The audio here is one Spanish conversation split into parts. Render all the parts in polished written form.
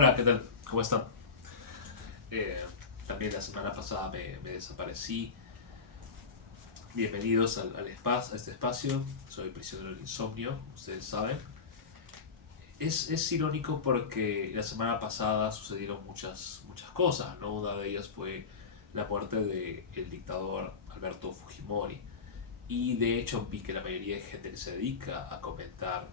Hola, ¿qué tal? ¿Cómo están? Eh, También la semana pasada me desaparecí. Bienvenidos a este espacio. Soy prisionero del insomnio, ustedes saben. Es irónico porque la semana pasada sucedieron muchas cosas, ¿no? Una de ellas fue la muerte del dictador Alberto Fujimori. Y de hecho vi que la mayoría de gente que se dedica a comentar,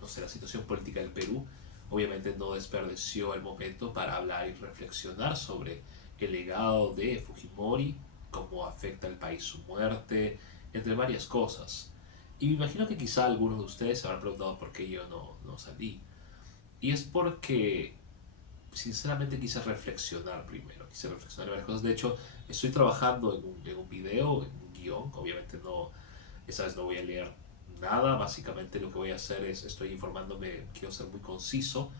no sé, la situación política del Perú, obviamente no desperdició el momento para hablar y reflexionar sobre el legado de Fujimori, cómo afecta al país su muerte, entre varias cosas. Y me imagino que quizá algunos de ustedes se habrán preguntado por qué yo no salí. Y es porque sinceramente quise reflexionar primero, quise reflexionar en varias cosas. De hecho, estoy trabajando en un video, en un guión, obviamente no, esa vez no voy a leer nada, básicamente lo que voy a hacer es, estoy informándome, quiero ser muy conciso,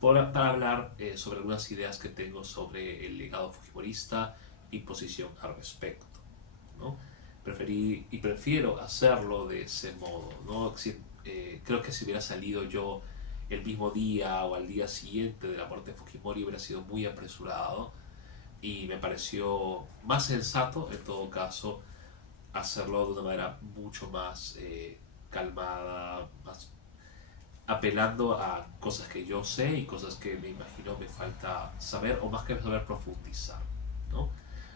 para hablar sobre algunas ideas que tengo sobre el legado fujimorista y posición al respecto, ¿no? Prefiero hacerlo de ese modo, ¿no? Creo que si hubiera salido yo el mismo día o al día siguiente de la muerte de Fujimori hubiera sido muy apresurado y me pareció más sensato en todo caso hacerlo de una manera mucho más calmada, más apelando a cosas que yo sé y cosas que me imagino me falta saber o más que saber profundizar, ¿no?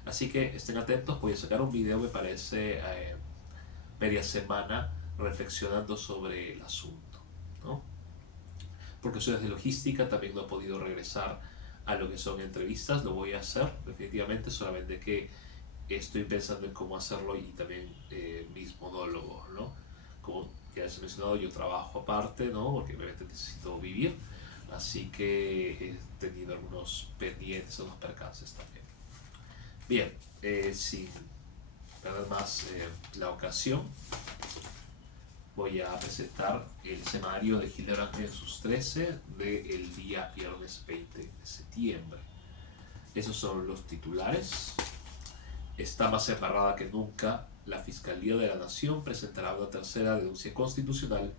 Así que estén atentos, voy a sacar un video, me parece, media semana reflexionando sobre el asunto, ¿no? Por cuestiones de logística también no he podido regresar a lo que son entrevistas, lo voy a hacer definitivamente, solamente que estoy pensando en cómo hacerlo y también mis monólogos, ¿no? Como ya les he mencionado, yo trabajo aparte, ¿no? Porque obviamente necesito vivir, así que he tenido algunos pendientes, algunos percances también. Bien, sin perder más la ocasión, voy a presentar el semanario de Hildebrand en sus 13 del día viernes 20 de septiembre. Esos son los titulares. Está más embarrada que nunca. La Fiscalía de la Nación presentará una tercera denuncia constitucional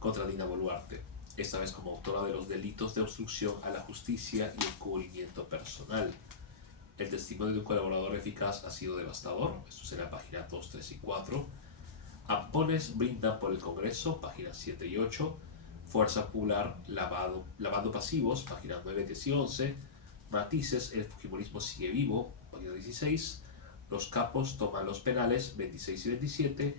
contra Dina Boluarte, esta vez como autora de los delitos de obstrucción a la justicia y encubrimiento personal. El testimonio de un colaborador eficaz ha sido devastador, esto es en la página 2, 3 y 4. Ampones brindan por el Congreso, páginas 7 y 8. Fuerza Popular lavando pasivos, páginas 9, 10 y 11. Matices, el fujimorismo sigue vivo, página 16. Los capos toman los penales, 26 y 27.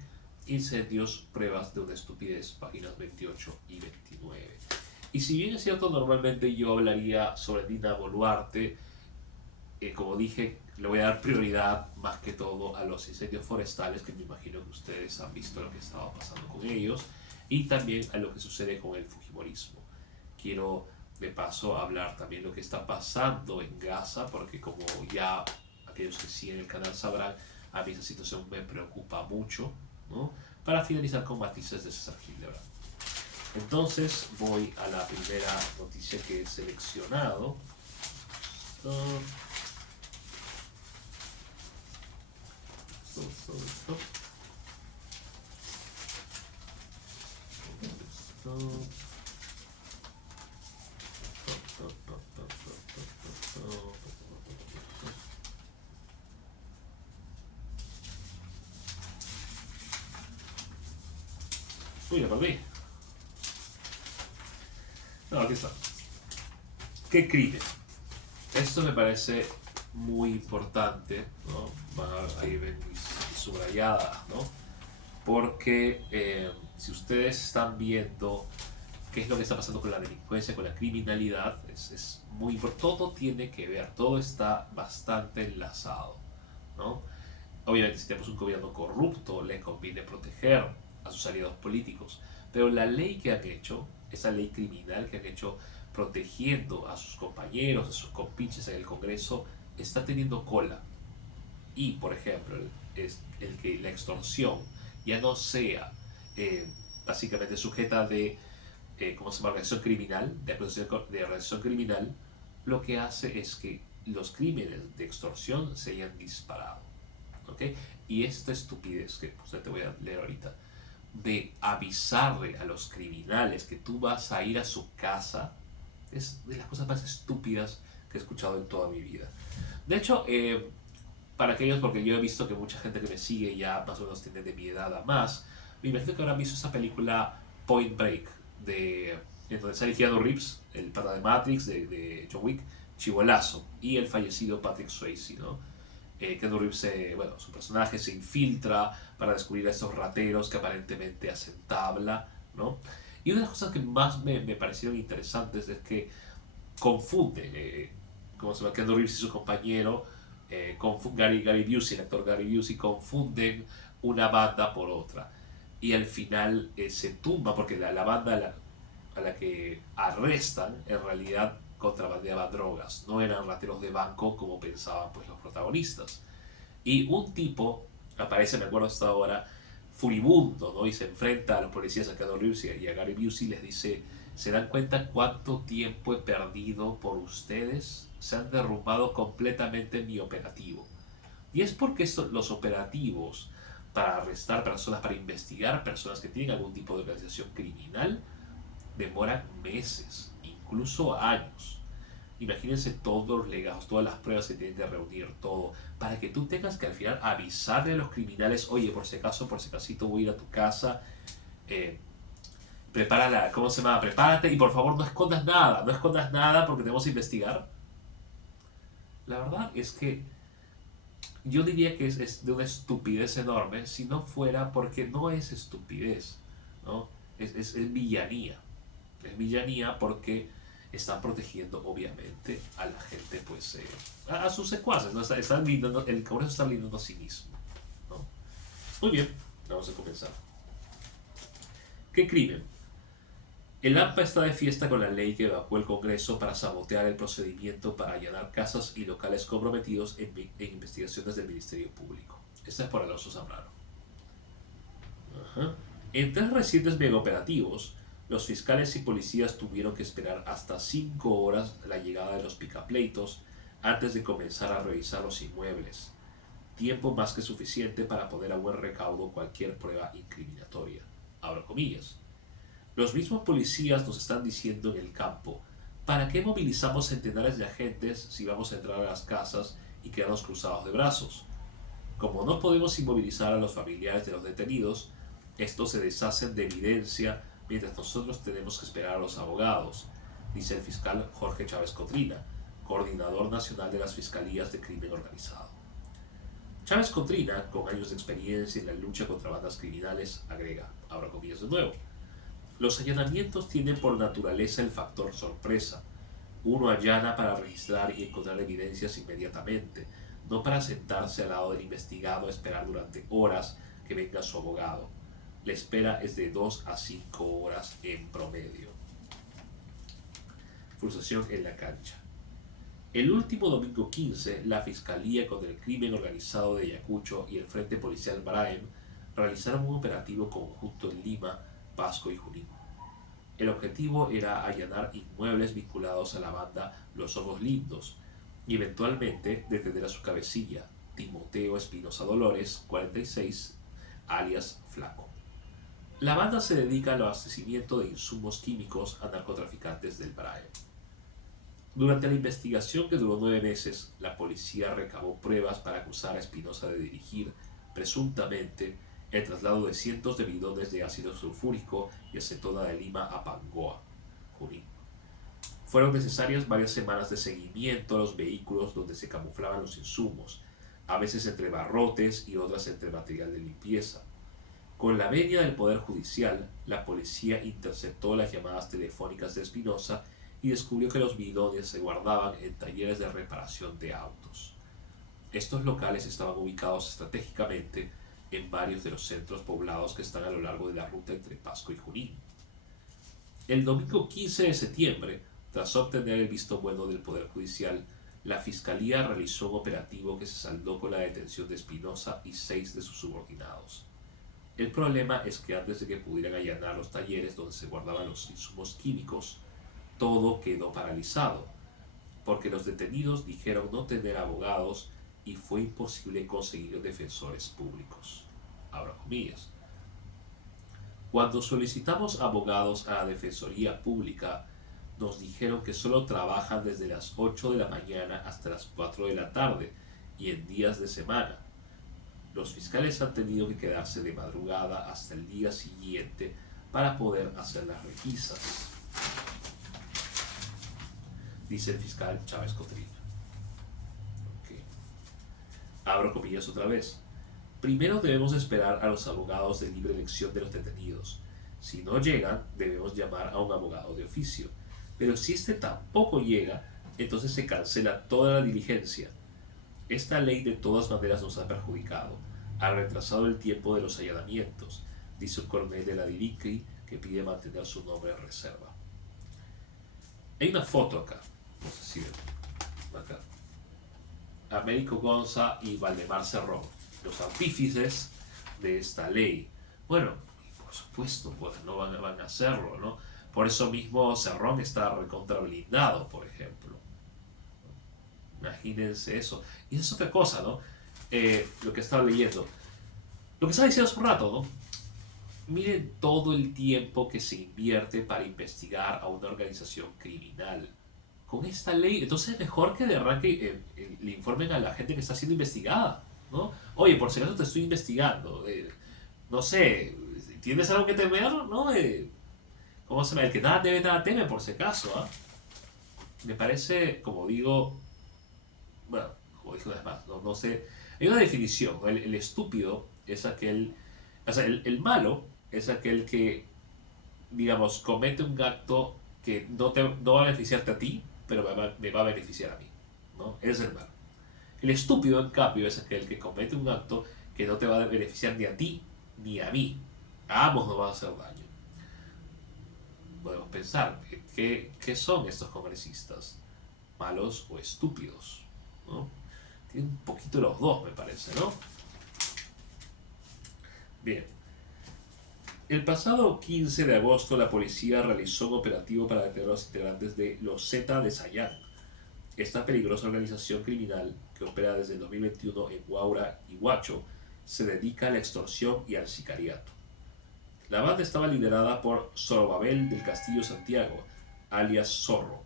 Incendios, pruebas de una estupidez, páginas 28 y 29. Y si bien es cierto, normalmente yo hablaría sobre Dina Boluarte, como dije, le voy a dar prioridad más que todo a los incendios forestales, que me imagino que ustedes han visto lo que estaba pasando con ellos, y también a lo que sucede con el fujimorismo. Quiero de paso hablar también lo que está pasando en Gaza, porque como ya aquellos que siguen el canal sabrán, a mí esa situación me preocupa mucho, ¿no? Para finalizar con matices de César Hildebrand. Entonces voy a la primera noticia que he seleccionado. Stop, stop, stop, stop. Uy, la perdí. No, aquí está. ¿Qué crimen? Esto me parece muy importante, ¿no? Ahí ven mis subrayadas, ¿no? Porque si ustedes están viendo qué es lo que está pasando con la delincuencia, con la criminalidad, es muy importante. Todo tiene que ver, todo está bastante enlazado, ¿no? Obviamente, si tenemos un gobierno corrupto, le conviene proteger a sus aliados políticos. Pero la ley que han hecho, esa ley criminal que han hecho protegiendo a sus compañeros, a sus compinches en el Congreso, está teniendo cola. Y, por ejemplo, es el que la extorsión ya no sea eh, básicamente sujeta de, ¿cómo se llama?, organización criminal, de acusación de organización criminal, lo que hace es que los crímenes de extorsión se hayan disparado. ¿Ok? Y esta estupidez que pues, te voy a leer ahorita, de avisarle a los criminales que tú vas a ir a su casa Es de las cosas más estúpidas que he escuchado en toda mi vida. De hecho, para aquellos, porque yo he visto que mucha gente que me sigue ya más o menos tiene de mi edad a más, me imagino que habrán visto esa película Point Break, en donde sale Keanu Reeves, el pata de Matrix, de John Wick, chivolazo, y el fallecido Patrick Swayze, ¿no? Keanu Reeves, bueno, su personaje se infiltra para descubrir a estos rateros que aparentemente hacen tabla, ¿no? Y una de las cosas que más me parecieron interesantes es que confunde, como se llama, Keanu Reeves y su compañero, Gary Busey, el actor Gary Busey, confunden una banda por otra. Y al final se tumba porque la banda a la que arrestan en realidad contrabandeaba drogas, no eran rateros de banco como pensaban pues los protagonistas. Y un tipo aparece, me acuerdo hasta ahora, furibundo, ¿no? Y se enfrenta a los policías, a Keanu Reeves y a Gary Busey, y les dice, ¿se dan cuenta cuánto tiempo he perdido por ustedes? Se han derrumbado completamente mi operativo. Y es porque los operativos para arrestar personas, para investigar personas que tienen algún tipo de organización criminal, demoran meses, incluso años. Imagínense todos los legajos, todas las pruebas que tienen que reunir, todo, para que tú tengas que al final avisarle a los criminales, oye, por si acaso, por si acaso voy a ir a tu casa, eh, ¿cómo se llama? Prepárate y por favor no escondas nada, no escondas nada porque tenemos que investigar. La verdad es que yo diría que es de una estupidez enorme si no fuera porque no es estupidez, ¿no? Es villanía. Es villanía porque están protegiendo obviamente a la gente, pues a sus secuaces, ¿no? Están blindando, el Congreso está blindando a sí mismo, ¿no? Muy bien, vamos a comenzar. ¿Qué crimen? El AMPA está de fiesta con la ley que evacuó el Congreso para sabotear el procedimiento para allanar casas y locales comprometidos en investigaciones del Ministerio Público. Esta es por Alonso Zambrano. Ajá. En tres recientes megaoperativos, los fiscales y policías tuvieron que esperar hasta 5 horas la llegada de los picapleitos antes de comenzar a revisar los inmuebles. Tiempo más que suficiente para poner a buen recaudo cualquier prueba incriminatoria. Abro comillas. Los mismos policías nos están diciendo en el campo, ¿para qué movilizamos centenares de agentes si vamos a entrar a las casas y quedarnos cruzados de brazos? Como no podemos inmovilizar a los familiares de los detenidos, estos se deshacen de evidencia mientras nosotros tenemos que esperar a los abogados, dice el fiscal Jorge Chávez Cotrina, coordinador nacional de las Fiscalías de Crimen Organizado. Chávez Cotrina, con años de experiencia en la lucha contra bandas criminales, agrega, abro comillas de nuevo, los allanamientos tienen por naturaleza el factor sorpresa. Uno allana para registrar y encontrar evidencias inmediatamente, no para sentarse al lado del investigado a esperar durante horas que venga su abogado. La espera es de 2 a 5 horas en promedio. Frustración en la cancha. El último domingo 15, la Fiscalía contra el Crimen Organizado de Ayacucho y el Frente Policial Braem realizaron un operativo conjunto en Lima, Pasco y Junín. El objetivo era allanar inmuebles vinculados a la banda Los Ojos Lindos y eventualmente detener a su cabecilla, Timoteo Espinosa Dolores, 46, alias Flaco. La banda se dedica al abastecimiento de insumos químicos a narcotraficantes del Braem. Durante la investigación que duró 9 meses, la policía recabó pruebas para acusar a Espinosa de dirigir, presuntamente, el traslado de cientos de bidones de ácido sulfúrico y acetona de Lima a Pangoa, Junín. Fueron necesarias varias semanas de seguimiento a los vehículos donde se camuflaban los insumos, a veces entre barrotes y otras entre material de limpieza. Con la venia del Poder Judicial, la policía interceptó las llamadas telefónicas de Espinosa y descubrió que los bidones se guardaban en talleres de reparación de autos. Estos locales estaban ubicados estratégicamente en varios de los centros poblados que están a lo largo de la ruta entre Pasco y Junín. El domingo 15 de septiembre, tras obtener el visto bueno del Poder Judicial, la Fiscalía realizó un operativo que se saldó con la detención de Espinosa y 6 de sus subordinados. El problema es que antes de que pudieran allanar los talleres donde se guardaban los insumos químicos, todo quedó paralizado, porque los detenidos dijeron no tener abogados y fue imposible conseguir defensores públicos. Abro comillas. Cuando solicitamos abogados a la Defensoría Pública, nos dijeron que solo trabajan desde las 8 de la mañana hasta las 4 de la tarde y en días de semana. Los fiscales han tenido que quedarse de madrugada hasta el día siguiente para poder hacer las requisas, dice el fiscal Chávez Cotrina. Okay. Abro comillas otra vez. Primero debemos esperar a los abogados de libre elección de los detenidos. Si no llegan, debemos llamar a un abogado de oficio. Pero si este tampoco llega, entonces se cancela toda la diligencia. Esta ley de todas maneras nos ha perjudicado. Ha retrasado el tiempo de los allanamientos, dice un coronel de la DIVICRI que pide mantener su nombre en reserva. Hay una foto acá, no sé si ven, acá. Américo Gonza y Valdemar Cerrón, los artífices de esta ley. Bueno, y por supuesto, pues no van a hacerlo, ¿no? Por eso mismo Cerrón está recontra blindado, por ejemplo. Imagínense eso. Y eso es otra cosa, ¿no? Lo que estaba leyendo. Lo que estaba diciendo hace un rato, ¿no? Miren todo el tiempo que se invierte para investigar a una organización criminal. Con esta ley, entonces es mejor que de arranque le informen a la gente que está siendo investigada, ¿no? Oye, por si acaso te estoy investigando. No sé, ¿tienes algo que temer? ¿No? ¿Cómo se llama? El que nada debe, nada teme, por si acaso, ¿ah? Me parece, como digo, bueno, como dije una vez más, no sé, hay una definición, ¿no? El estúpido es aquel, o sea, el malo es aquel que, digamos, comete un acto que no va a beneficiarte a ti, pero me va a beneficiar a mí, ¿no? Ese es el malo. El estúpido, en cambio, es aquel que comete un acto que no te va a beneficiar ni a ti ni a mí. A ambos nos va a hacer daño. Podemos pensar, ¿qué son estos congresistas? ¿Malos o estúpidos? ¿No? Tiene un poquito los dos, me parece, ¿no? Bien. El pasado 15 de agosto la policía realizó un operativo para detener a los integrantes de los Z de Sayán, esta peligrosa organización criminal que opera desde el 2021 en Huaura y Huacho se dedica a la extorsión y al sicariato. La banda estaba liderada por Zorobabel del Castillo Santiago, alias Zorro.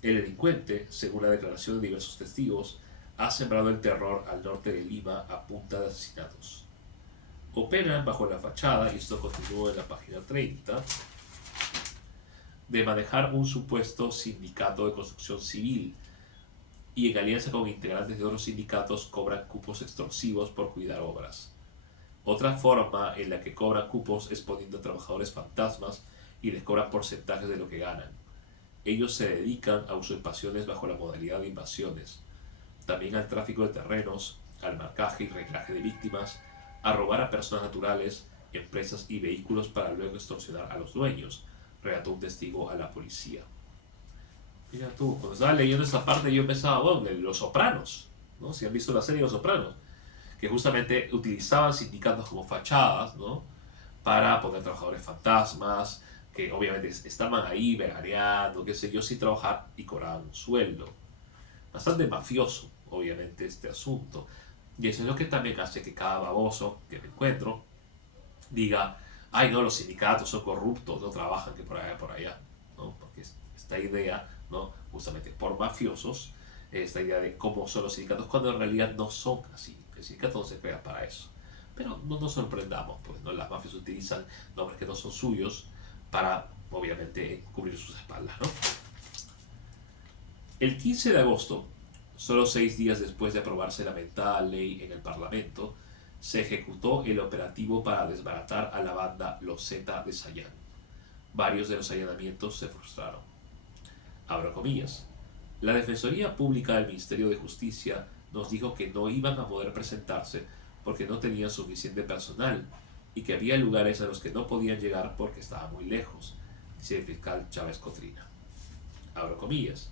El delincuente, según la declaración de diversos testigos, ha sembrado el terror al norte de Lima a punta de asesinatos. Operan bajo la fachada, y esto continúa en la página 30, de manejar un supuesto sindicato de construcción civil y en alianza con integrantes de otros sindicatos cobran cupos extorsivos por cuidar obras. Otra forma en la que cobran cupos es poniendo a trabajadores fantasmas y les cobran porcentajes de lo que ganan. Ellos se dedican a usurpaciones bajo la modalidad de invasiones, también al tráfico de terrenos, al marcaje y reclaje de víctimas, a robar a personas naturales, empresas y vehículos para luego extorsionar a los dueños, relató un testigo a la policía. Mira tú, cuando estaba leyendo esta parte yo pensaba, bueno, de Los Sopranos, ¿no? Si han visto la serie Los Sopranos, que justamente utilizaban sindicatos como fachadas, ¿no? Para poner trabajadores fantasmas, que obviamente estaban ahí veraneando, qué sé yo, sin trabajar y cobraban un sueldo. Bastante mafioso, obviamente, este asunto. Y eso es lo que también hace que cada baboso que me encuentro diga, ay no, los sindicatos son corruptos, no trabajan que por allá, ¿no? Porque esta idea, ¿no? Justamente por mafiosos, esta idea de cómo son los sindicatos, cuando en realidad no son así. El sindicato no se crea para eso. Pero no nos sorprendamos, pues, ¿no? Las mafias utilizan nombres que no son suyos para, obviamente, cubrir sus espaldas, ¿no? El 15 de agosto, solo 6 días después de aprobarse la mentada ley en el Parlamento, se ejecutó el operativo para desbaratar a la banda Los Z de Sayán. Varios de los allanamientos se frustraron. Abro comillas. La Defensoría Pública del Ministerio de Justicia nos dijo que no iban a poder presentarse porque no tenían suficiente personal y que había lugares a los que no podían llegar porque estaban muy lejos, dice el fiscal Chávez Cotrina. Abro comillas.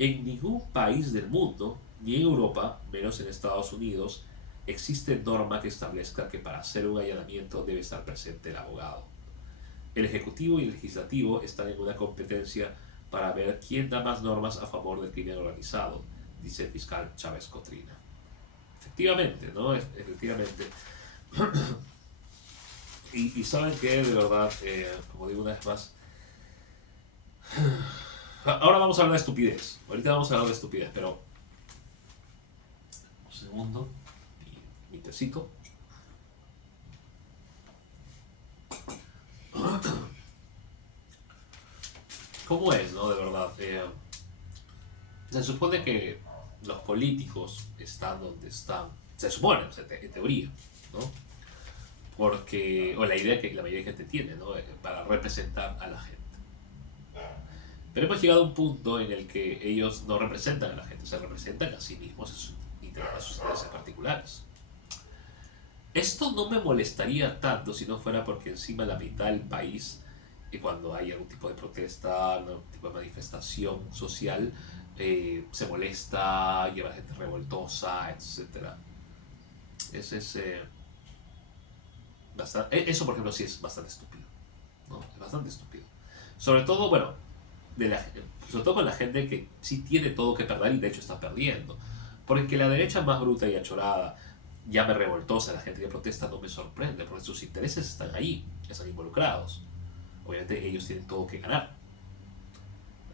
En ningún país del mundo, ni en Europa, menos en Estados Unidos, existe norma que establezca que para hacer un allanamiento debe estar presente el abogado. El Ejecutivo y el Legislativo están en una competencia para ver quién da más normas a favor del crimen organizado, dice el fiscal Chávez Cotrina. Efectivamente, ¿no? Efectivamente. Y saben que, de verdad, como digo una vez más, Ahora vamos a hablar de estupidez. Ahorita vamos a hablar de estupidez, pero... Un segundo. Mi tecito. ¿Cómo es, no? De verdad. Se supone que los políticos están donde están. Se supone, o sea, en teoría, ¿no? Porque, o la idea que la mayoría de gente tiene, ¿no? Para representar a la gente. Pero hemos llegado a un punto en el que ellos no representan a la gente, se representan a sí mismos, a sus intereses particulares. Esto no me molestaría tanto si no fuera porque encima la mitad del país, cuando hay algún tipo de protesta, algún tipo de manifestación social, se molesta, lleva gente revoltosa, etcétera. Es eso, por ejemplo, sí es bastante estúpido, ¿no? Es bastante estúpido. Sobre todo, bueno, de la, sobre todo con la gente que sí tiene todo que perder y de hecho está perdiendo. Porque la derecha más bruta y achorada, llame revoltosa, la gente que protesta, no me sorprende, porque sus intereses están ahí, están involucrados. Obviamente ellos tienen todo que ganar.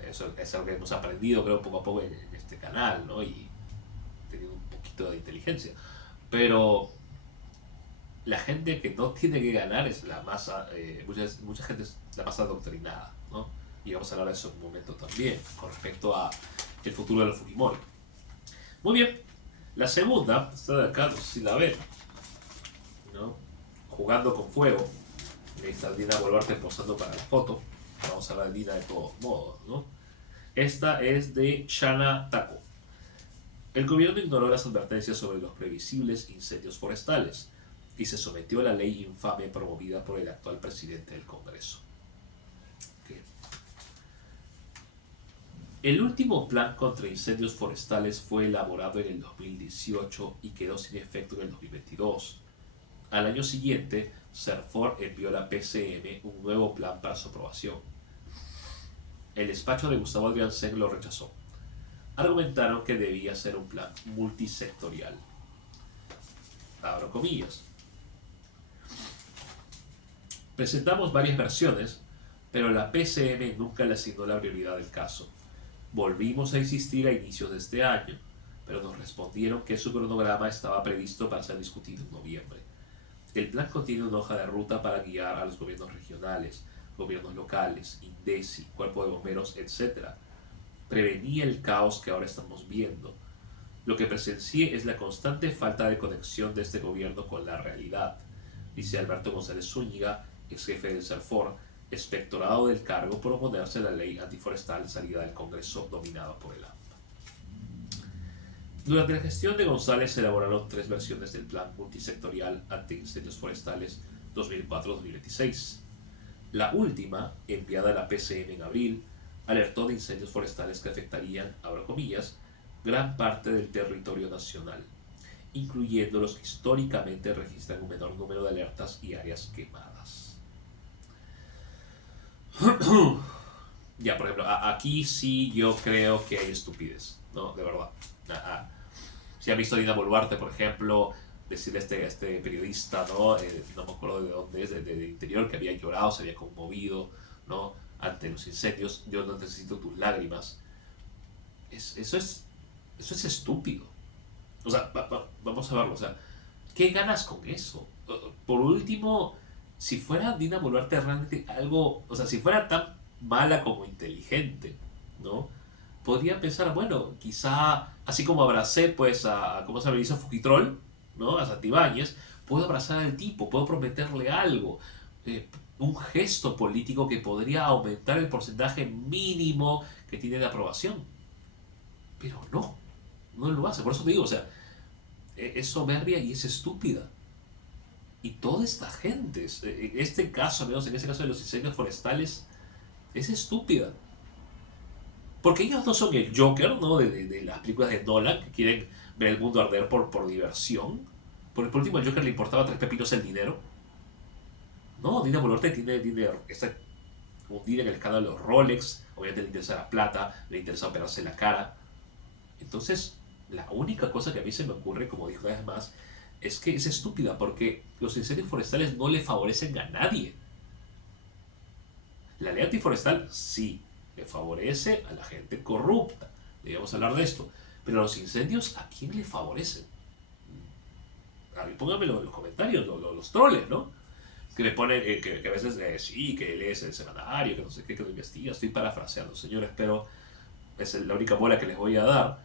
Eso es algo que hemos aprendido, creo, poco a poco en este canal, ¿no? Y teniendo un poquito de inteligencia. Pero la gente que no tiene que ganar es la más, mucha gente es la más adoctrinada, ¿no? Y vamos a hablar de eso en un momento también, con respecto a el futuro de los Fujimori. Muy bien, la segunda, está de acá, no sé si la ven, ¿no? Jugando con fuego. Ahí está Dina Boluarte posando para la foto. Vamos a hablar de Dina de todos modos, ¿no? Esta es de Shana Tako. El gobierno ignoró las advertencias sobre los previsibles incendios forestales y se sometió a la ley infame promovida por el actual presidente del Congreso. ¿Qué? El último plan contra incendios forestales fue elaborado en el 2018 y quedó sin efecto en el 2022. Al año siguiente, Serfor envió a la PCM un nuevo plan para su aprobación. El despacho de Gustavo Adriansen lo rechazó. Argumentaron que debía ser un plan multisectorial. Abro comillas. Presentamos varias versiones, pero la PCM nunca le asignó la prioridad del caso. Volvimos a insistir a inicios de este año, pero nos respondieron que su cronograma estaba previsto para ser discutido en noviembre. El plan contiene una hoja de ruta para guiar a los gobiernos regionales, gobiernos locales, INDECI, Cuerpo de Bomberos, etc. Prevenía el caos que ahora estamos viendo. Lo que presencié es la constante falta de conexión de este gobierno con la realidad, dice Alberto González Zúñiga, ex jefe del CERFOR, expectorado del cargo por oponerse a la ley antiforestal salida del Congreso dominado por el AMPA. Durante la gestión de González se elaboraron 3 versiones del Plan Multisectorial Anti-Incendios Forestales 2004-2026. La última, enviada a la PCM en abril, alertó de incendios forestales que afectarían, abro comillas, gran parte del territorio nacional, incluyendo los que históricamente registran un menor número de alertas y áreas quemadas. Ya, por ejemplo, aquí sí yo creo que hay estupidez, ¿no? De verdad. Si ha visto a Dina Boluarte, por ejemplo, decirle a este periodista, ¿no? No me acuerdo de dónde es, de interior, que había llorado, se había conmovido, ¿no? Ante los incendios, yo no necesito tus lágrimas. Eso es estúpido. O sea, vamos a verlo, o sea, ¿qué ganas con eso? Por último, si fuera Dina Boluarte realmente algo, o sea, si fuera tan mala como inteligente, ¿no? Podría pensar, bueno, quizá, así como abracé, pues, ¿cómo se le dice? A Fujitrol, ¿no? A Santibáñez, puedo abrazar al tipo, puedo prometerle algo, un gesto político que podría aumentar el porcentaje mínimo que tiene de aprobación. Pero no lo hace. Por eso te digo, o sea, es soberbia y es estúpida. Y toda esta gente, en este caso, al menos en este caso de los incendios forestales, es estúpida. Porque ellos no son el Joker, ¿no? De las películas de Nolan, que quieren ver el mundo arder por diversión. Por último, al Joker le importaba 3 pepinos el dinero. No, Dina Boluarte tiene dinero. Está hundida en el escándalo de los Rolex. Obviamente le interesa la plata, le interesa operarse la cara. Entonces, la única cosa que a mí se me ocurre, como dijo una vez más, es que es estúpida porque los incendios forestales no le favorecen a nadie. La ley antiforestal, sí. Le favorece a la gente corrupta. Debemos hablar de esto. Pero los incendios, ¿a quién le favorecen? A mí pónganmelo en los comentarios, los troles, ¿no? Que me ponen, que a veces, sí, que lees el semanario, que no sé qué, que lo investiga. Estoy parafraseando, señores, pero es la única bola que les voy a dar.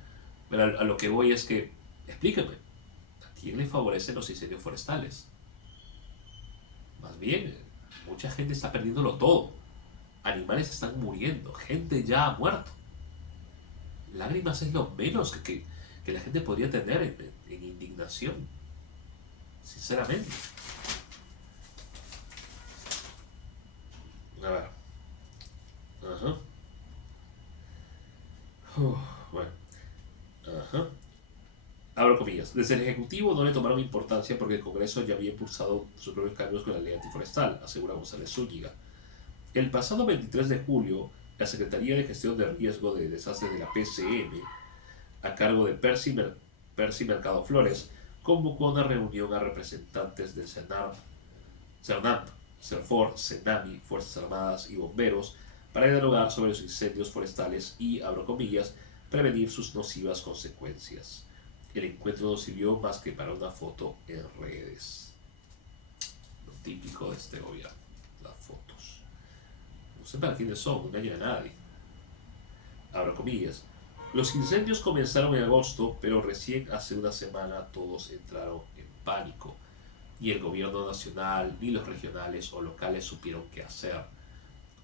Pero a lo que voy es que, explíquenme, ¿a quién le favorecen los incendios forestales? Más bien, mucha gente está perdiéndolo todo. Animales están muriendo, gente ya ha muerto. Lágrimas es lo menos que la gente podría tener en indignación, sinceramente. A ver. Ajá. Uf, bueno. Ajá. Abro comillas. Desde el Ejecutivo no le tomaron importancia porque el Congreso ya había impulsado sus propios cambios con la ley antiforestal, asegura González Zúñiga. El pasado 23 de julio, la Secretaría de Gestión de Riesgo de Desastres de la PCM, a cargo de Percy Mercado Flores, convocó una reunión a representantes del CERNAP, CERFOR, CENAMI, Fuerzas Armadas y Bomberos para dialogar sobre los incendios forestales y, abro comillas, prevenir sus nocivas consecuencias. El encuentro no sirvió más que para una foto en redes. Lo típico de este gobierno, las fotos. No sé para quiénes son, no engañan a nadie. Abro comillas. Los incendios comenzaron en agosto, pero recién hace una semana todos entraron en pánico. Ni el gobierno nacional, ni los regionales o locales supieron qué hacer.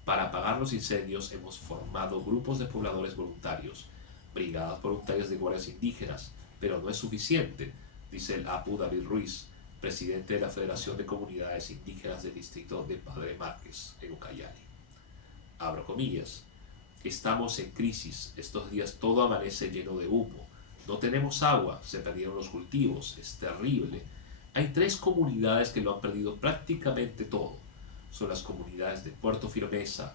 Para apagar los incendios hemos formado grupos de pobladores voluntarios, brigadas voluntarias de guardias indígenas, pero no es suficiente, dice el Apu David Ruiz, presidente de la Federación de Comunidades Indígenas del distrito de Padre Márquez, en Ucayali. Abro comillas. Estamos en crisis, estos días todo amanece lleno de humo, no tenemos agua, se perdieron los cultivos, es terrible. Hay 3 comunidades que lo han perdido prácticamente todo. Son las comunidades de Puerto Firmeza,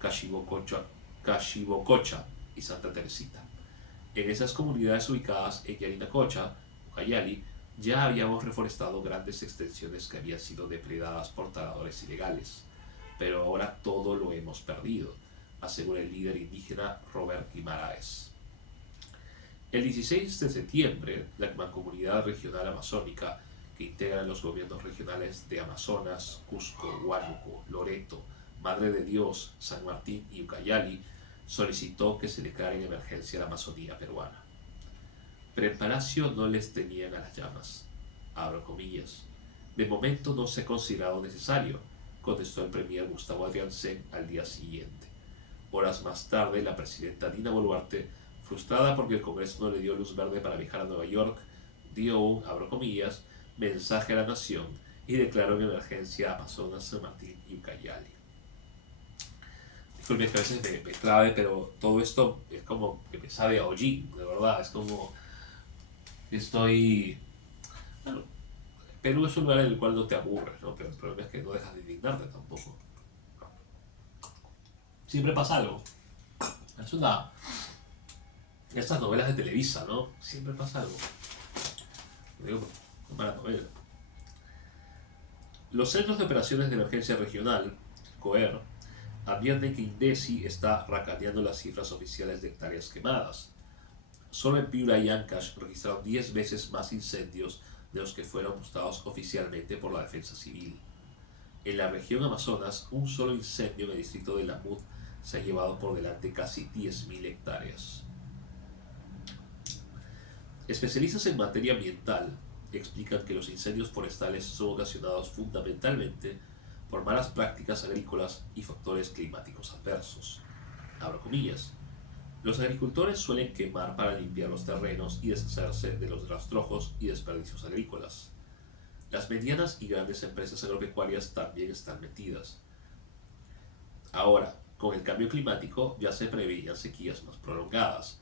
Cachibococha y Santa Teresita. En esas comunidades ubicadas en Yarinacocha, Ucayali, ya habíamos reforestado grandes extensiones que habían sido depredadas por taladores ilegales, pero ahora todo lo hemos perdido, asegura el líder indígena Robert Guimaraes. El 16 de septiembre, la Mancomunidad Regional Amazónica, que integra los gobiernos regionales de Amazonas, Cusco, Huánuco, Loreto, Madre de Dios, San Martín y Ucayali, solicitó que se declare en emergencia la Amazonía peruana. Pero en Palacio no les tenían a las llamas. Abro comillas. De momento no se ha considerado necesario, contestó el premier Gustavo Adriansen al día siguiente. Horas más tarde, la presidenta Dina Boluarte, frustrada porque el Congreso no le dio luz verde para viajar a Nueva York, dio un, abro comillas, mensaje a la nación y declaró en emergencia a Amazonas, San Martín y Ucayali. Disculpe que a veces me clave, pero todo esto es como que me sabe a hollín, de verdad. Es como que estoy... Bueno, Perú es un lugar en el cual no te aburres, ¿no? Pero el problema es que no dejas de indignarte tampoco. Siempre pasa algo. Es una... Estas novelas de Televisa, ¿no? Siempre pasa algo. Lo digo con mala novela. Los Centros de Operaciones de Emergencia Regional, COER, advierten que INDECI está racaneando las cifras oficiales de hectáreas quemadas. Solo en Piura y Ancash registraron 10 veces más incendios de los que fueron mostrados oficialmente por la Defensa Civil. En la región Amazonas, un solo incendio en el distrito de Lamut se ha llevado por delante casi 10.000 hectáreas. Especialistas en materia ambiental explican que los incendios forestales son ocasionados fundamentalmente por malas prácticas agrícolas y factores climáticos adversos. Abro comillas. Los agricultores suelen quemar para limpiar los terrenos y deshacerse de los rastrojos y desperdicios agrícolas. Las medianas y grandes empresas agropecuarias también están metidas. Ahora, con el cambio climático ya se preveían sequías más prolongadas.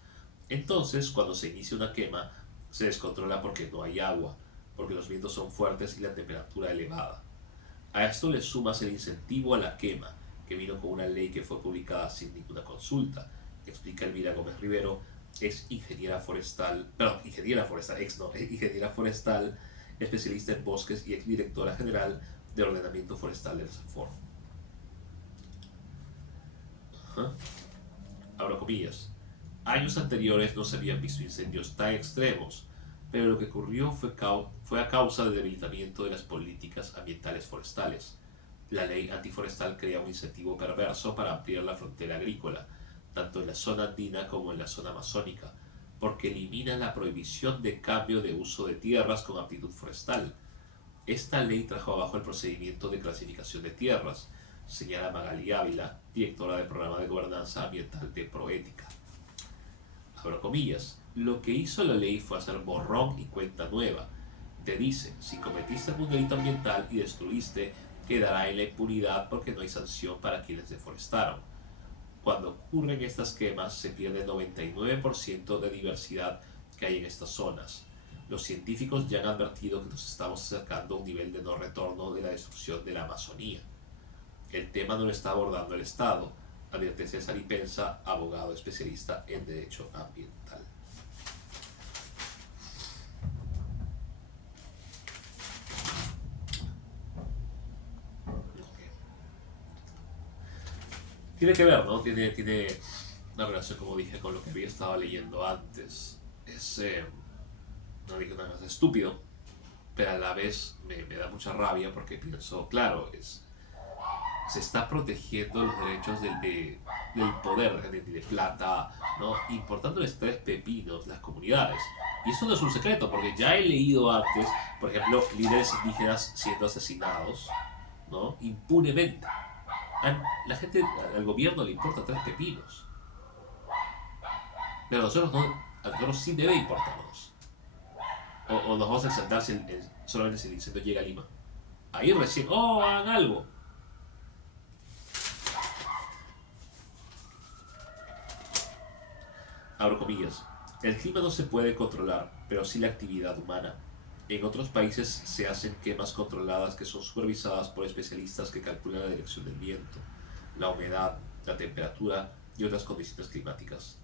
Entonces, cuando se inicia una quema, se descontrola porque no hay agua, porque los vientos son fuertes y la temperatura elevada. A esto le sumas el incentivo a la quema, que vino con una ley que fue publicada sin ninguna consulta, explica Elvira Gómez Rivero, ingeniera forestal, especialista en bosques y exdirectora general de ordenamiento forestal del SAFOR. Ajá. Abro comillas. Años anteriores no se habían visto incendios tan extremos, pero lo que ocurrió fue a causa del debilitamiento de las políticas ambientales forestales. La ley antiforestal crea un incentivo perverso para ampliar la frontera agrícola, tanto en la zona andina como en la zona amazónica, porque elimina la prohibición de cambio de uso de tierras con aptitud forestal. Esta ley trajo abajo el procedimiento de clasificación de tierras, señala Magali Ávila, directora del programa de gobernanza ambiental de Proética. Abro comillas. Lo que hizo la ley fue hacer borrón y cuenta nueva. Te dice, si cometiste algún delito ambiental y destruiste, quedará en la impunidad porque no hay sanción para quienes deforestaron. Cuando ocurren estas quemas, se pierde el 99% de diversidad que hay en estas zonas. Los científicos ya han advertido que nos estamos acercando a un nivel de no retorno de la destrucción de la Amazonía. El tema no lo está abordando el Estado, advierte César Ipensa, abogado especialista en derecho ambiental. Tiene que ver, ¿no? Tiene una relación, como dije, con lo que había estado leyendo antes. Es, no digo nada más estúpido, pero a la vez me da mucha rabia porque pienso, claro, se está protegiendo los derechos del poder de plata, ¿no? Importándoles tres pepinos las comunidades. Y eso no es un secreto, porque ya he leído antes, por ejemplo, líderes indígenas siendo asesinados, ¿no? Impunemente. La gente, al gobierno le importa tres pepinos. Pero a nosotros no, a nosotros sí debe importarnos. O nos vamos a exaltar solamente si el incendio llega a Lima. Ahí recién, oh, hagan algo. Abro comillas. El clima no se puede controlar, pero sí la actividad humana. En otros países se hacen quemas controladas que son supervisadas por especialistas que calculan la dirección del viento, la humedad, la temperatura y otras condiciones climáticas.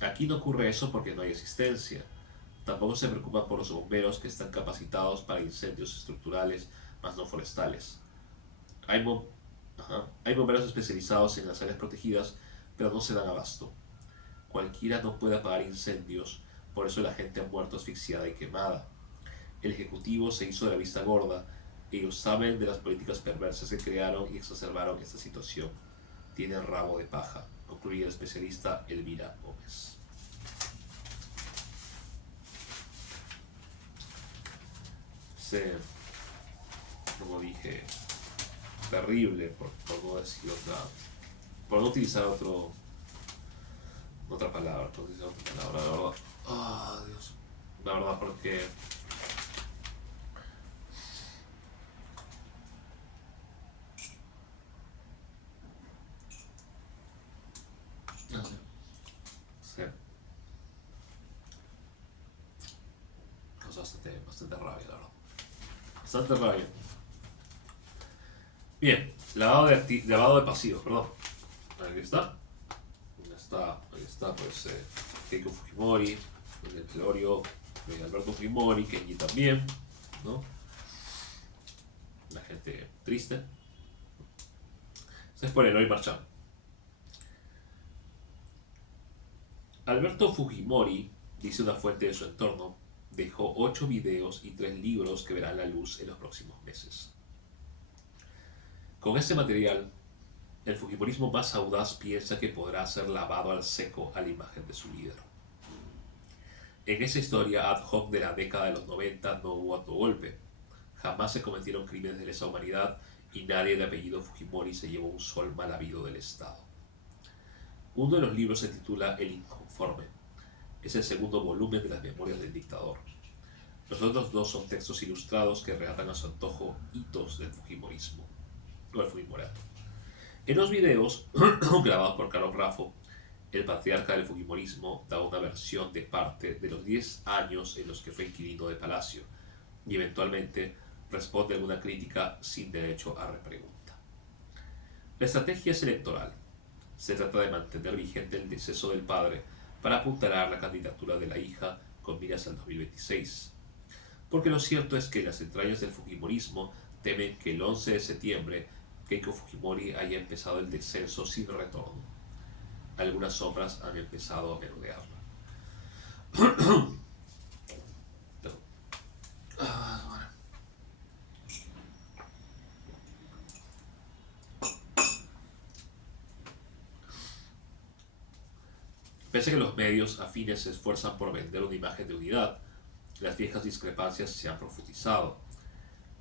Aquí no ocurre eso porque no hay asistencia. Tampoco se preocupa por los bomberos que están capacitados para incendios estructurales, más no forestales. Hay, hay bomberos especializados en las áreas protegidas, pero no se dan abasto. Cualquiera no puede apagar incendios, por eso la gente ha muerto asfixiada y quemada. El Ejecutivo se hizo de la vista gorda. Ellos saben de las políticas perversas que crearon y exacerbaron esta situación. Tienen rabo de paja, concluye el especialista Elvira Gómez. Sí, como dije, terrible por no decir por no utilizar otra palabra, la verdad. Oh, Dios. La verdad, porque no sé, sí, causa bastante rabia, la verdad. Bastante rabia. Bien, lavado de pasivos, perdón. Aquí está. Ahí está, pues, Keiko Fujimori, el Pelorio, Alberto Fujimori, Kenji también, ¿no? La gente triste. Se es por Eloy Marchand. Alberto Fujimori, dice una fuente de su entorno, dejó 8 videos y 3 libros que verán la luz en los próximos meses. Con este material, el fujimorismo más audaz piensa que podrá ser lavado al seco a la imagen de su líder. En esa historia ad hoc de la década de los 90 no hubo autogolpe. Jamás se cometieron crímenes de lesa humanidad y nadie de apellido Fujimori se llevó un sol mal habido del Estado. Uno de los libros se titula El Inconforme. Es el segundo volumen de las memorias del dictador. Los otros dos son textos ilustrados que relatan a su antojo hitos del fujimorismo, o el fujimorato. En los videos, grabados por Carlos Raffo, el patriarca del fujimorismo da una versión de parte de los 10 años en los que fue inquilino de Palacio y eventualmente responde a alguna crítica sin derecho a repregunta. La estrategia es electoral. Se trata de mantener vigente el deceso del padre para apuntalar la candidatura de la hija con miras al 2026. Porque lo cierto es que las entrañas del fujimorismo temen que el 11 de septiembre Keiko Fujimori haya empezado el descenso sin retorno. algunas sombras han empezado a merodearla. Pese a que los medios afines se esfuerzan por vender una imagen de unidad, las viejas discrepancias se han profundizado.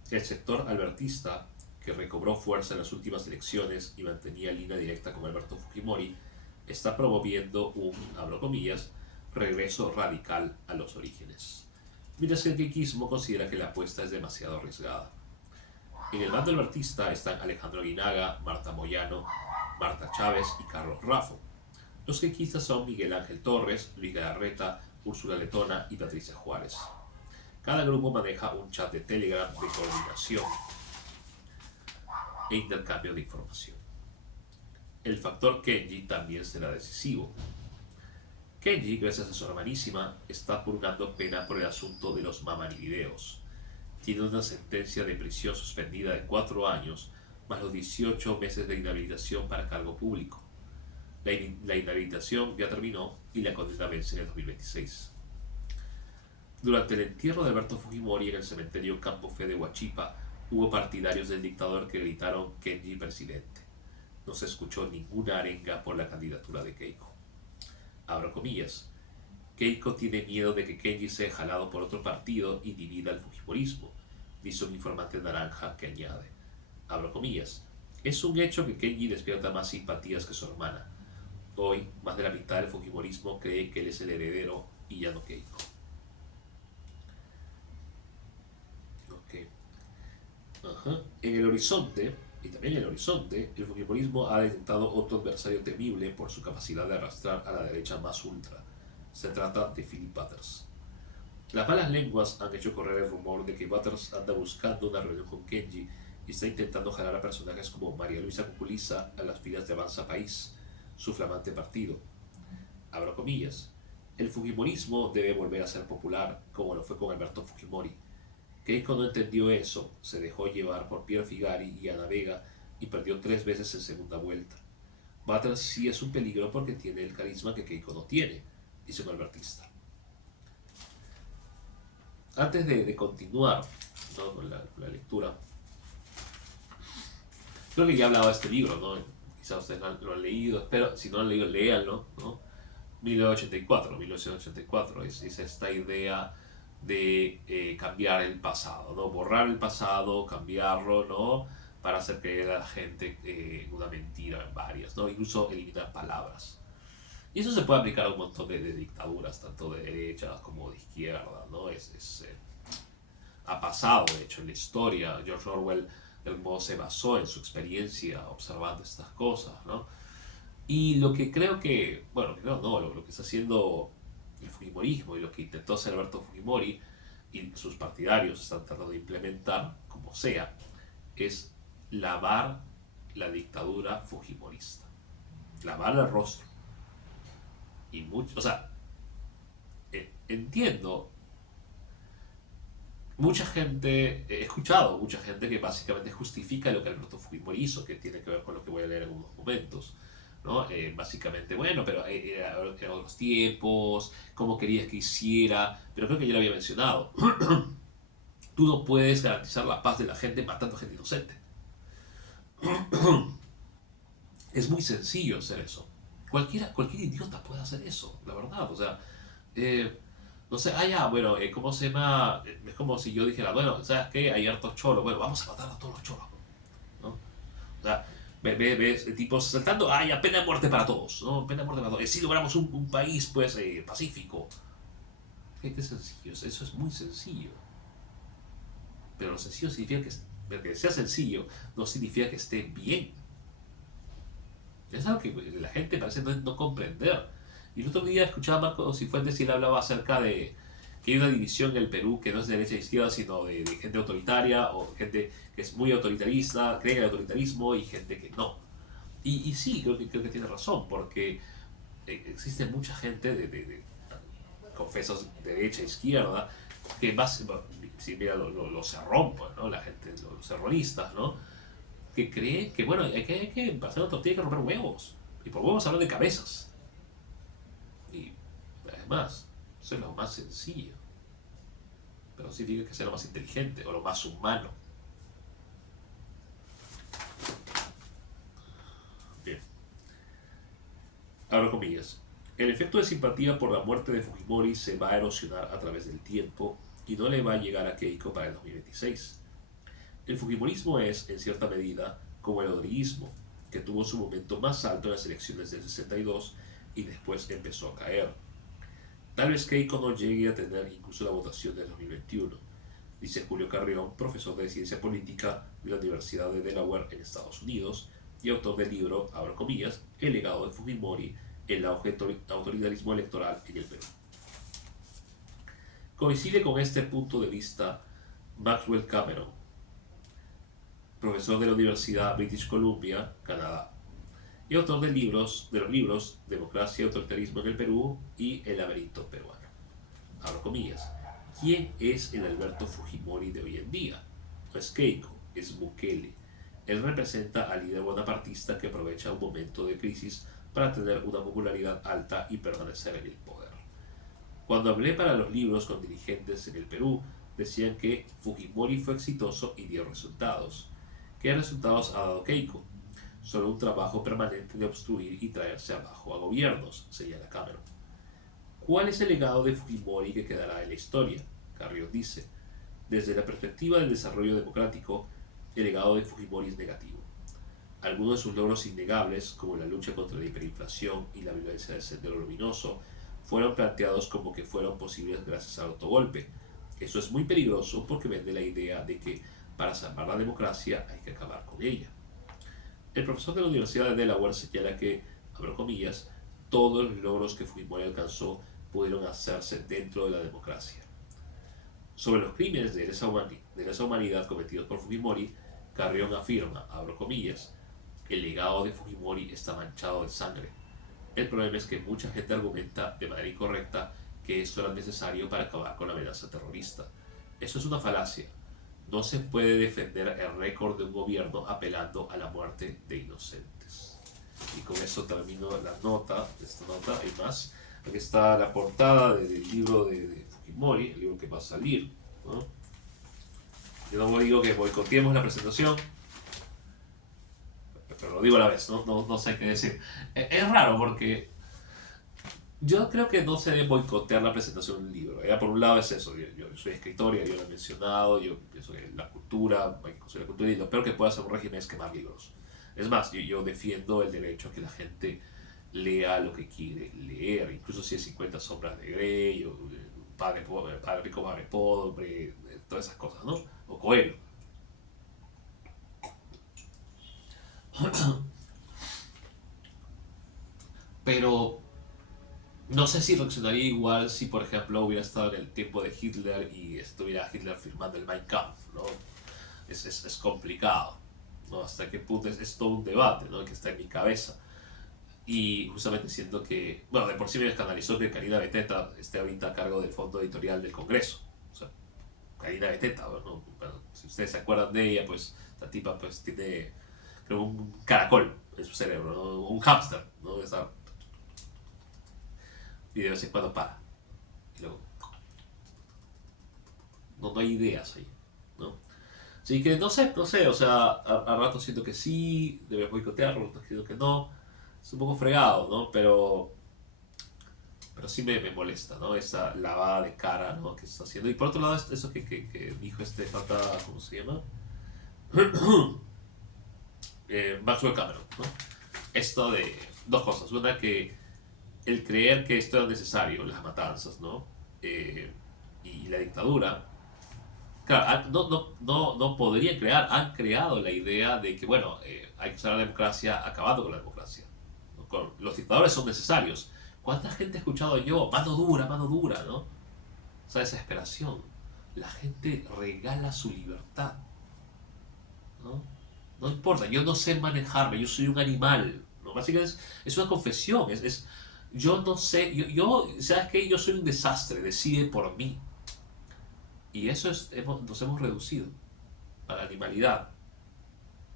El sector albertista, que recobró fuerza en las últimas elecciones y mantenía línea directa con Alberto Fujimori, está promoviendo un, abro comillas, regreso radical a los orígenes, mientras que el keikismo considera que la apuesta es demasiado arriesgada. En el bando albertista están Alejandro Aguinaga, Marta Moyano, Marta Chávez y Carlos Raffo. Los keikistas son Miguel Ángel Torres, Luis Galarreta, Úrsula Letona y Patricia Juárez. Cada grupo maneja un chat de Telegram de coordinación e intercambio de información. El factor Kenji también será decisivo. Kenji, gracias a su hermanísima, está purgando pena por el asunto de los Mamani videos. Tiene una sentencia de prisión suspendida de 4 años, más los 18 meses de inhabilitación para cargo público. La inhabilitación ya terminó y la condena vence en el 2026. Durante el entierro de Alberto Fujimori en el cementerio Campo Fe de Huachipa, hubo partidarios del dictador que gritaron Kenji presidente. No se escuchó ninguna arenga por la candidatura de Keiko. Abro comillas. Keiko tiene miedo de que Kenji sea jalado por otro partido y divida el fujimorismo, dice un informante naranja que añade. Abro comillas. Es un hecho que Kenji despierta más simpatías que su hermana. Hoy, más de la mitad del fujimorismo cree que él es el heredero y ya no Keiko. Okay. En el horizonte, y también en el horizonte, el fujimorismo ha detectado otro adversario temible por su capacidad de arrastrar a la derecha más ultra. Se trata de Philip Butters. Las malas lenguas han hecho correr el rumor de que Butters anda buscando una reunión con Kenji y está intentando jalar a personajes como María Luisa Cuculiza a las filas de Avanza País, su flamante partido. Abro comillas. El fujimorismo debe volver a ser popular, como lo fue con Alberto Fujimori. Keiko no entendió eso, se dejó llevar por Pierre Figari y Ana Vega y perdió 3 veces en segunda vuelta. Butters sí es un peligro porque tiene el carisma que Keiko no tiene, dice un albertista. Antes de continuar, ¿no?, con la lectura, creo que ya he hablado de este libro, ¿no? Quizás ustedes lo han leído, espero, si no lo han leído, léanlo, ¿no? 1984 es esta idea de cambiar el pasado, ¿no? Borrar el pasado, cambiarlo, ¿no? Para hacer creer a la gente una mentira en varias, ¿no? Incluso eliminar palabras. Y eso se puede aplicar a un montón de dictaduras, tanto de derecha como de izquierda, ¿no? Ha pasado, de hecho, en la historia. George Orwell, de algún modo, se basó en su experiencia observando estas cosas, ¿no? Y lo que creo que, bueno, lo que está haciendo el Fujimorismo y lo que intentó hacer Alberto Fujimori y sus partidarios están tratando de implementar, como sea, es lavar la dictadura fujimorista. Lavar el rostro. Y mucho, o sea, entiendo, mucha gente, he escuchado mucha gente que básicamente justifica lo que Alberto Fujimori hizo, que tiene que ver con lo que voy a leer en unos momentos, ¿no? Básicamente, bueno, pero eran otros tiempos, cómo querías que hiciera, pero creo que ya lo había mencionado. Tú no puedes garantizar la paz de la gente matando gente inocente. Es muy sencillo hacer eso. Cualquier idiota puede hacer eso, la verdad. O sea, no sé, bueno, ¿cómo se llama? Es como si yo dijera, bueno, ¿sabes qué? Hay hartos cholos, bueno, vamos a matar a todos los cholos, ¿no? O sea, ves tipos saltando, ya, pena de muerte para todos, ¿no? Pena de muerte para todos. Si logramos un país, pues, pacífico. Qué sencillo, eso es muy sencillo. Pero lo sencillo significa que sea sencillo, no significa que esté bien. Es algo que la gente parece no comprender. Y el otro día escuchaba a Marco Cifuentes y él hablaba acerca de que hay una división en el Perú que no es de derecha e izquierda, sino de gente autoritaria o gente que es muy autoritarista, cree en el autoritarismo, y gente que no. Y sí, creo que tiene razón, porque existe mucha gente de confesos de derecha e izquierda que más, si mira los cerrón, pues, ¿no? La gente, los cerronistas, ¿no? Que creen que, bueno, hay que hacer una tortilla, hay que romper huevos. Y por huevos hablan de cabezas. más. Eso es lo más sencillo. Pero no significa que sea lo más inteligente o lo más humano. Bien. Abro comillas. El efecto de simpatía por la muerte de Fujimori se va a erosionar a través del tiempo y no le va a llegar a Keiko para el 2026. El Fujimorismo es, en cierta medida, como el odriismo, que tuvo su momento más alto en las elecciones del 62 y después empezó a caer. Tal vez Keiko no llegue a tener incluso la votación del 2021, dice Julio Carrión, profesor de ciencia política de la Universidad de Delaware en Estados Unidos y autor del libro, abro comillas, El legado de Fujimori, el autoritarismo electoral en el Perú. Coincide con este punto de vista Maxwell Cameron, profesor de la Universidad British Columbia, Canadá, y autor de los libros Democracia y Autoritarismo en el Perú y El laberinto peruano. Abro comillas. ¿Quién es el Alberto Fujimori de hoy en día? No es Keiko, es Bukele. Él representa al líder bonapartista que aprovecha un momento de crisis para tener una popularidad alta y permanecer en el poder. Cuando hablé para los libros con dirigentes en el Perú, decían que Fujimori fue exitoso y dio resultados. ¿Qué resultados ha dado Keiko? Solo un trabajo permanente de obstruir y traerse abajo a gobiernos, señala Cameron. ¿Cuál es el legado de Fujimori que quedará en la historia? Carrión dice. Desde la perspectiva del desarrollo democrático, el legado de Fujimori es negativo. Algunos de sus logros innegables, como la lucha contra la hiperinflación y la violencia del Sendero Luminoso, fueron planteados como que fueron posibles gracias al autogolpe. Eso es muy peligroso porque vende la idea de que para salvar la democracia hay que acabar con ella. El profesor de la Universidad de Delaware señala que, abro comillas, todos los logros que Fujimori alcanzó pudieron hacerse dentro de la democracia. Sobre los crímenes de lesa humanidad cometidos por Fujimori, Carrión afirma, abro comillas, el legado de Fujimori está manchado de sangre. El problema es que mucha gente argumenta de manera incorrecta que esto era necesario para acabar con la amenaza terrorista. Eso es una falacia. No se puede defender el récord de un gobierno apelando a la muerte de inocentes. Y con eso termino esta nota y más. Aquí está la portada del libro de Fujimori, el libro que va a salir, ¿no? Yo no digo que boicoteemos la presentación, pero lo digo a la vez, no sé qué decir. Es raro porque yo creo que no se debe boicotear la presentación del libro. Por un lado es eso, yo soy escritor, yo lo he mencionado, yo pienso que la cultura, y lo peor que puede hacer un régimen es quemar libros. Es más, yo defiendo el derecho a que la gente lea lo que quiere leer, incluso si es 50 sombras de Grey, o Padre Rico, Padre Pobre, todas esas cosas, ¿no? O Coelho. Pero no sé si reaccionaría igual si, por ejemplo, hubiera estado en el tiempo de Hitler y estuviera Hitler firmando el Mein Kampf, ¿no? Es complicado, ¿no? Hasta qué punto es todo un debate, ¿no? Que está en mi cabeza. Y justamente siento que, bueno, de por sí me escandalizó que Karina Beteta esté ahorita a cargo del fondo editorial del Congreso. O sea, Karina Beteta, ¿no? Bueno, si ustedes se acuerdan de ella, pues la tipa pues tiene, creo, un caracol en su cerebro, ¿no? Un hámster, ¿no? Y de vez en cuando para. Y luego, no hay ideas ahí, ¿no? Así que no sé, o sea, a ratos siento que sí, debe boicotearlo, a ratos siento que no. Es un poco fregado, ¿no? Pero sí me molesta, ¿no? Esa lavada de cara, ¿no? Que está haciendo. Y por otro lado, eso que dijo este pata, ¿cómo se llama? Maxwell Cameron, ¿no? Esto de dos cosas. Una, que el creer que esto era necesario, las matanzas, ¿no? Y la dictadura, claro, no podrían crear, han creado la idea de que, bueno, hay que usar la democracia acabando con la democracia. ¿No? Los dictadores son necesarios. ¿Cuánta gente he escuchado yo? Mano dura, ¿no? Esa desesperación. La gente regala su libertad, ¿no? No importa, yo no sé manejarme, yo soy un animal, ¿no? Básicamente es una confesión, yo no sé, ¿sabes qué? Yo soy un desastre, decide por mí. Y eso nos hemos reducido a la animalidad,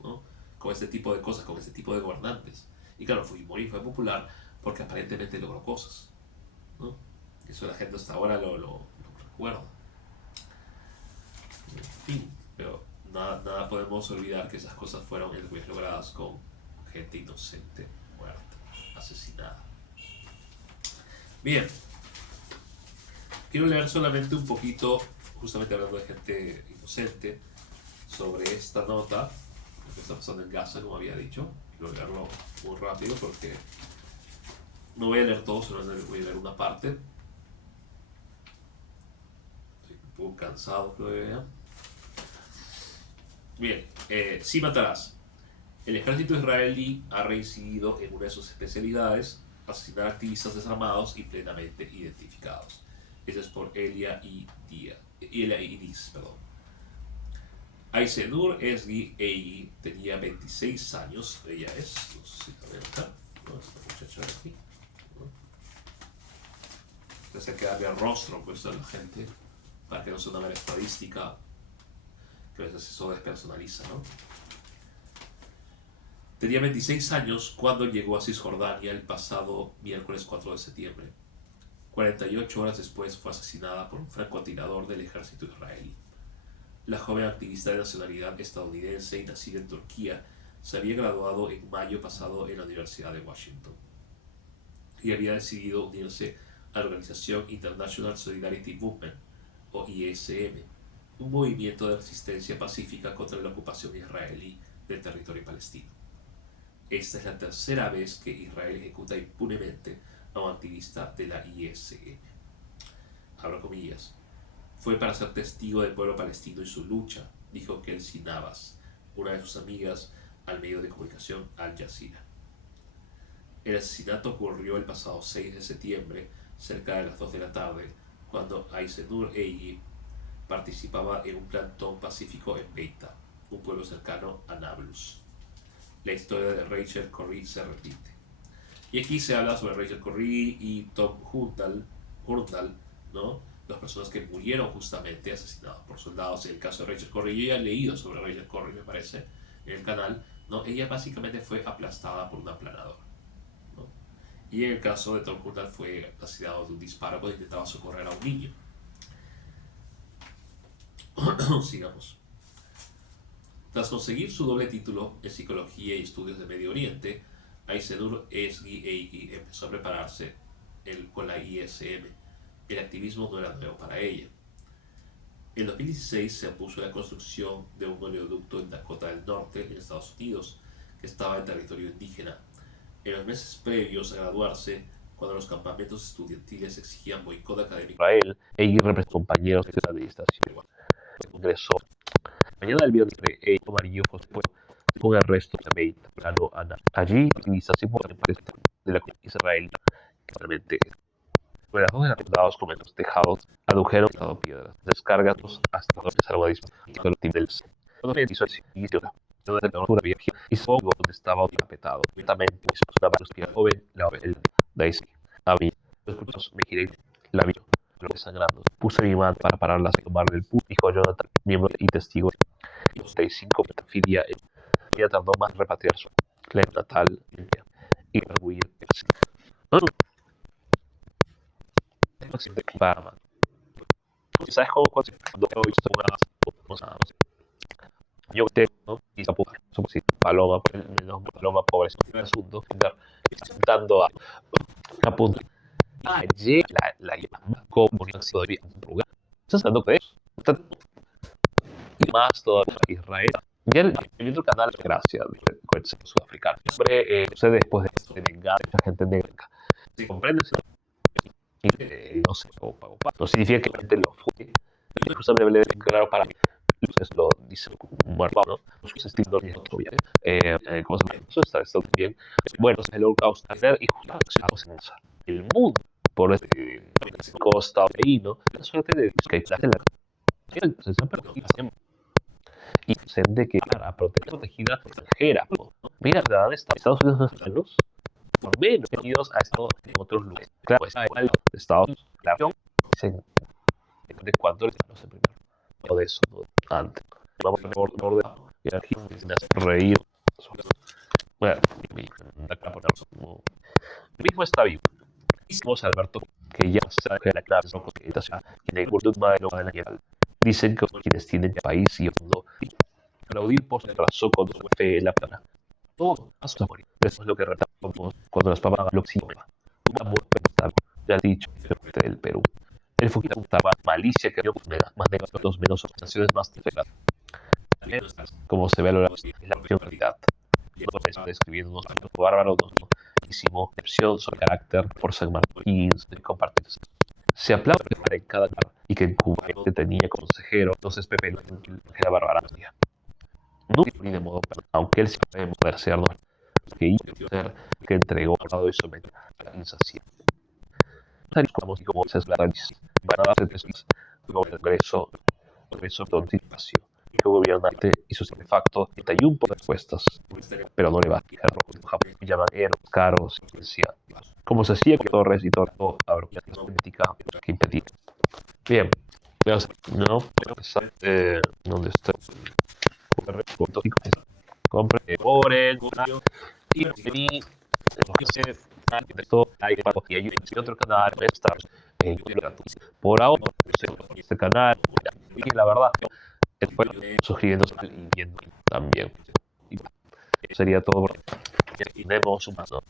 ¿no? Con este tipo de cosas, con este tipo de gobernantes. Y claro, Fujimori fue popular porque aparentemente logró cosas, ¿no? Eso la gente hasta ahora lo recuerda. En fin, pero nada podemos olvidar que esas cosas fueron logradas con gente inocente, muerta, asesinada. Bien, quiero leer solamente un poquito, justamente hablando de gente inocente, sobre esta nota, lo que está pasando en Gaza, como había dicho. Quiero leerlo muy rápido porque no voy a leer todo, solo voy a leer una parte. Estoy un poco cansado, creo que vean. Bien, sí matarás. El ejército israelí ha reincidido en una de sus especialidades, asesinar activistas desarmados y plenamente identificados. Eso es por Elia Idis. Aisenur Esgi Eigi tenía 26 años, ella es, no sé si también acá, ¿no? Esta muchacha de aquí, ¿no? Entonces hay que darle el rostro pues, a la gente para que no sea una mera estadística que a veces eso despersonaliza, ¿no? Tenía 26 años cuando llegó a Cisjordania el pasado miércoles 4 de septiembre. 48 horas después fue asesinada por un francotirador del ejército israelí. La joven activista de nacionalidad estadounidense y nacida en Turquía se había graduado en mayo pasado en la Universidad de Washington y había decidido unirse a la organización International Solidarity Movement, o ISM, un movimiento de resistencia pacífica contra la ocupación israelí del territorio palestino. Esta es la tercera vez que Israel ejecuta impunemente a un activista de la ISM. Abro comillas. Fue para ser testigo del pueblo palestino y su lucha, dijo Kelsey Navas, una de sus amigas, al medio de comunicación Al Jazeera. El asesinato ocurrió el pasado 6 de septiembre, cerca de las 2 de la tarde, cuando Aisenur Eigi participaba en un plantón pacífico en Beita, un pueblo cercano a Nablus. La historia de Rachel Corrie se repite. Y aquí se habla sobre Rachel Corrie y Tom Hurndall, ¿no? Las personas que murieron justamente asesinados por soldados. En el caso de Rachel Corrie, yo ya he leído sobre Rachel Corrie, me parece, en el canal, ¿no? Ella básicamente fue aplastada por un aplanador, ¿no? Y en el caso de Tom Hurndall fue asesinado de un disparo cuando intentaba socorrer a un niño. Sigamos. Tras conseguir su doble título en Psicología y Estudios de Medio Oriente, Aisenur Esgi empezó a prepararse con la ISM. El activismo no era nuevo para ella. En 2016 se opuso a la construcción de un oleoducto en Dakota del Norte, en Estados Unidos, que estaba en territorio indígena. En los meses previos a graduarse, cuando los campamentos estudiantiles exigían boicot académico a Israel, ella representó a compañeros de la administración. El Congreso. Mañana del viernes, ella amarillo fue un arresto de Beit Galo Ana. Allí, utilización por parte de la comunidad israelí, realmente relatos de soldados con los tejados adujeron piedras, descargas hasta empezaron a disparar con el del todo hizo el sitio de la altura vieja y supongo donde estaba tapetado. Lentamente una vampira joven, la Daisy, a mí, los escuchos me giré, la vi, lo desangrando. Puse mi mano para pararla a tomar del put, dijo Jonathan, miembro y testigo. Y 35 metafilia, ella tardó más en repatriar su clan natal y huir. Para ¿sabes cómo cuando he visto una yo tengo y somos paloma, paloma pobre, es un asunto, dando a punto. Ayer la llama como todavía un lugar. Estás dando de eso. Y más todavía Israel. Y el otro canal, gracias, con el sudafricano. Siempre, no sé, después de vengar, mucha gente negra. ¿Comprendes? Y no sé, no significa que la gente lo fue. Incluso debe de claro para mí. Entonces lo dice muerto, ¿no? Los estilos de otro bien. ¿Cómo se llama? Eso está bien. Bueno, el holocausto y justo el mundo por este costa ahí, ¿no? La suerte de que se está perdiendo y se de que para protegida extranjera. ¿No? Mira, la de Estados Unidos menos, por menos Unidos ha estado en otros lugares. Claro, pues igual Estados Unidos, claro, dicen de cuándo no sé primero. No de eso, no antes. Vamos a poner orden y aquí me hace reír. Bueno, acá por el mismo está vivo. Vamos a Alberto que ya sabe la clase no coqueta, en el curso de la guerra. Dicen que quienes tienen país y fondo, aplaudir por su razón con su fe en la plana. Todo paso a morir. Eso es lo que retratamos cuando las papas lo exigen. Una muerte estable, ya dicho, del Perú. El Fujita apuntaba malicia que más negativos menos organizaciones más desveladas. Como se ve a lo largo de la realidad. No está describiendo unos actos bárbaros, no. Hicimos excepción sobre el carácter por San Martín y compartirse. Se aplaude en cada lugar y que en Cuba tenía consejero, entonces Pepe que era barbaracia. Nunca ni de modo, aunque él siempre debe poderse que hizo ser que entregó y sometió a la insaciedad. Como es la tradición, van a darse testigos como el Congreso de Anticipación, que gobernante hizo de facto 31 propuestas, pero no le va a quitar Japón, llaman caros, ciencia, como se hacía con Torres y Torto, a la política que impedía. Bien, veamos, no, ¿dónde está? Compre, Oren, y esto hay otro canal está por ahora este canal y la verdad después suscribiéndose y viendo también y sería todo. Tenemos un paso.